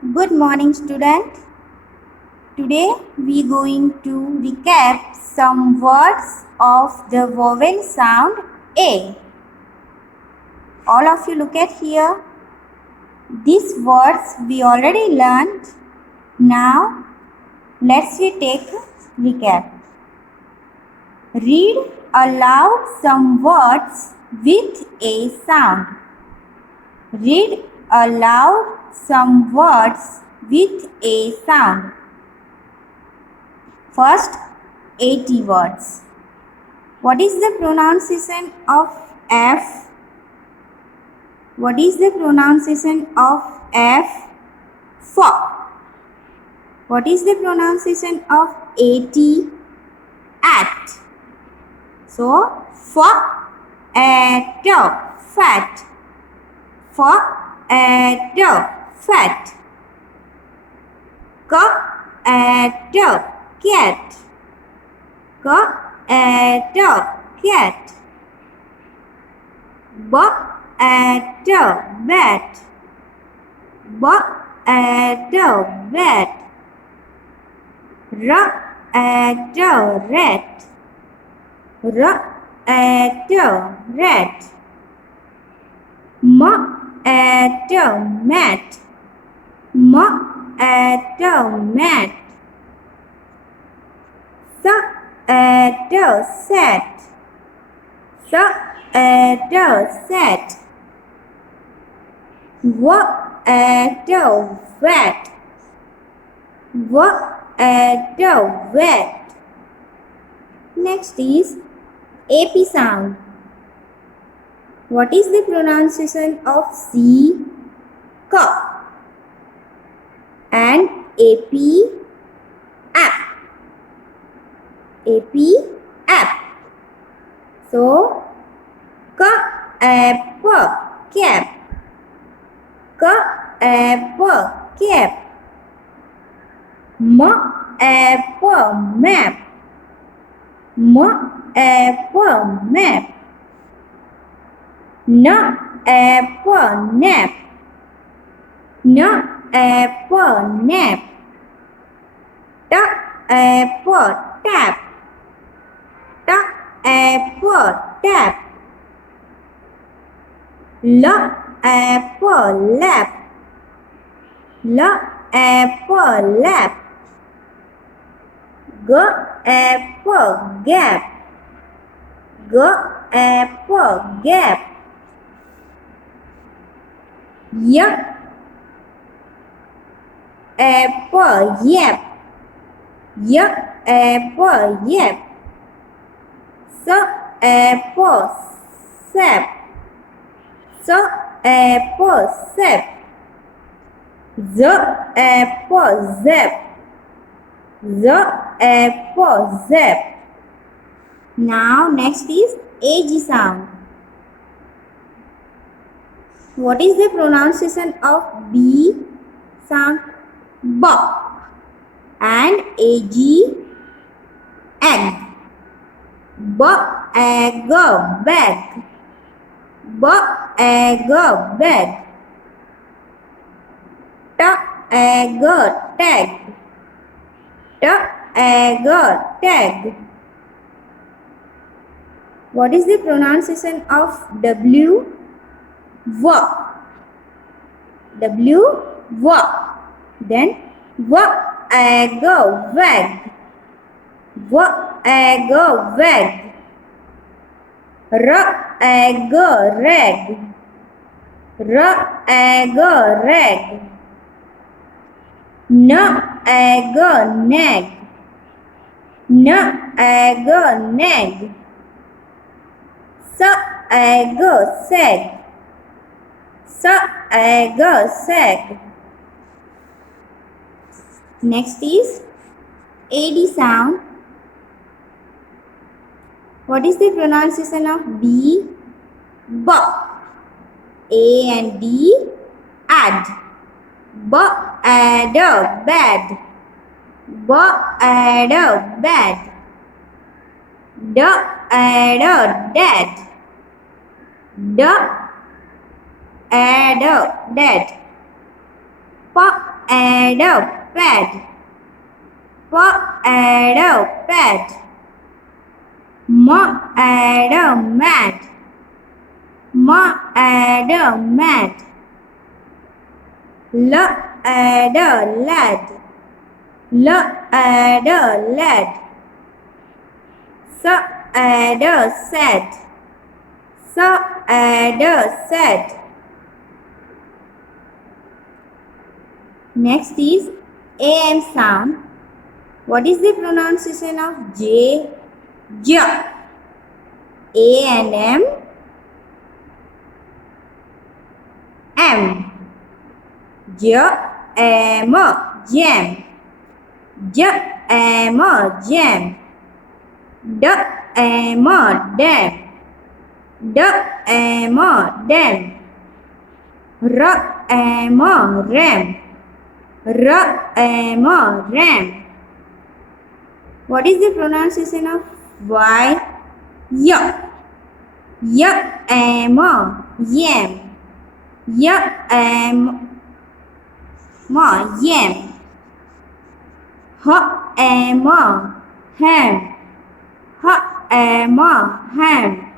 Good morning, student. Today we going to recap some words of the vowel sound A. All of you look at here. These words we already learned. Now let's we take recap. Read aloud some words with a sound. Read aloud some words with a sound. First, 80 words. What is the pronunciation of F? What is the pronunciation of F? For. What is the pronunciation of 80? At. So, for, at, fat. For, at, fat. At, cat. At, cat. At, bat. At, bat. At, rat. At, rat. At, mat. At, mat. At, sat. At, sat. At, vat. At, vat. Next is AP sound. What is the pronunciation of C? Ka. And AP, app. AP, app. So, ka, app, cap. Ka, app, cap. App, map. App, map. App, nap. App, nap. App, tap. App, tap. App, lap. App, lap. App, gap. App, gap. App, yap. App, yap. App, sap. App, sap. App, zap. App, zap. Now next is AG sound. What is the pronunciation of B sound? B. And AG, egg. Egg, bag. Egg, bag. Egg, tag. Egg, tag. What is the pronunciation of W? W, then egg, wag. Egg, wag. Egg, rag. Egg, rag. Egg, nag. Egg, nag. Egg, sag. Egg, sag. Next is AD sound. What is the pronunciation of B? B. A and D, add. Add, bad. Add, bad. Add, dad. Add, dad. add a pad. P add a pad. M add a mat. M add a mat. L add a lad. L add a lad. S add a set. S add a set. Next is AM sound. What is the pronunciation of J? J. A and M. M. J, M, jam. J, M, jam. D, M, dam. D, M, dam. R, M, ram. R, M, ram. What is the pronunciation of Y? Y. Y, M, yam. Y, M, yam. H, M, ham. H, M, ham.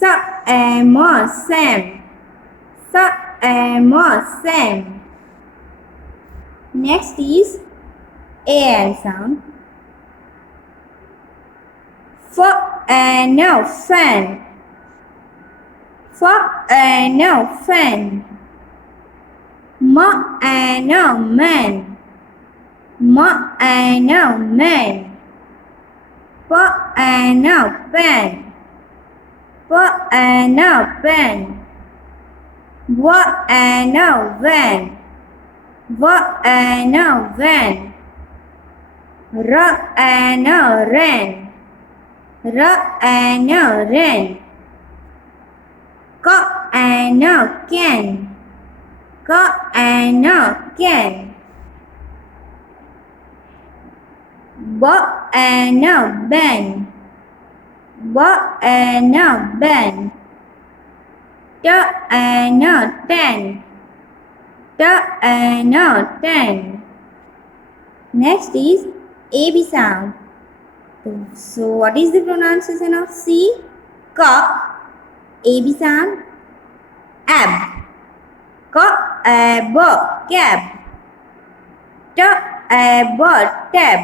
S, M, sam. S, M, sam. Next is AN sound. F and fan. F and fan. M and man. M and man. P and pen. P and pen. W and van. W and van. R and ran. R and ran. K and can. K and can. B and ban. B and ban. T and tan. T and tan. Next is AB sound. So what is the pronunciation of C? K. AB sound. Ab. K, ab, cab. T, ab, tab.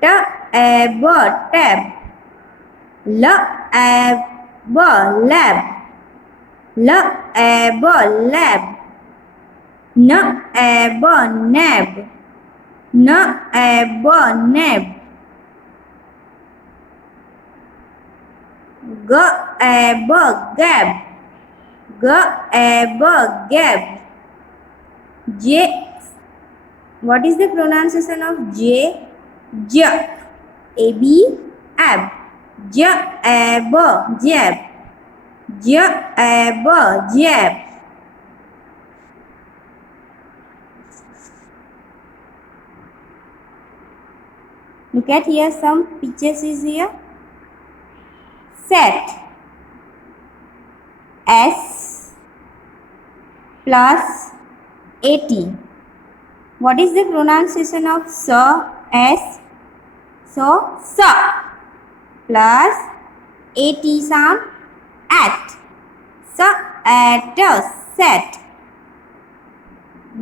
T, ab, tab. L, ab, lab. L, ab, lab. N, ab, nab. N, ab, nab. G, ab, gab. G, ab, gab. J. What is the pronunciation of J? J. AB, ab. J, ab, jab. J, ab, jab. Look at here, some pictures is here. Set. S plus AT. What is the pronunciation of S? So, plus AT sound at. At set.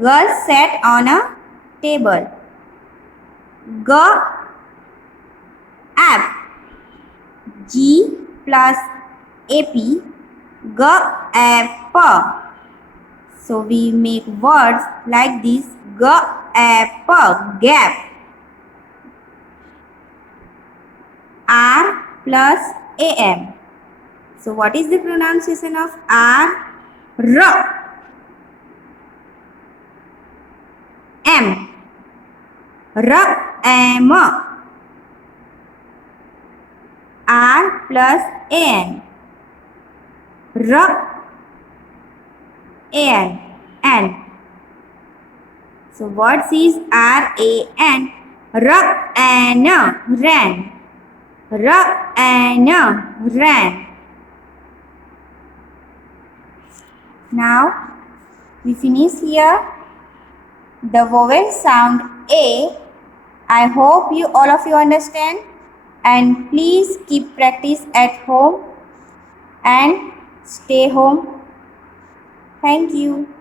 Girl sat on a table. G, app. G plus AP. G, app. So we make words like this. G, app, gap. R plus AM. So what is the pronunciation of R? R. M. R, M. R plus AN. R, AN. N. So what is RAN? R and ran. R and ran. Now we finish here. the vowel sound A. I hope all of you understand, and please keep practice at home and stay home. Thank you.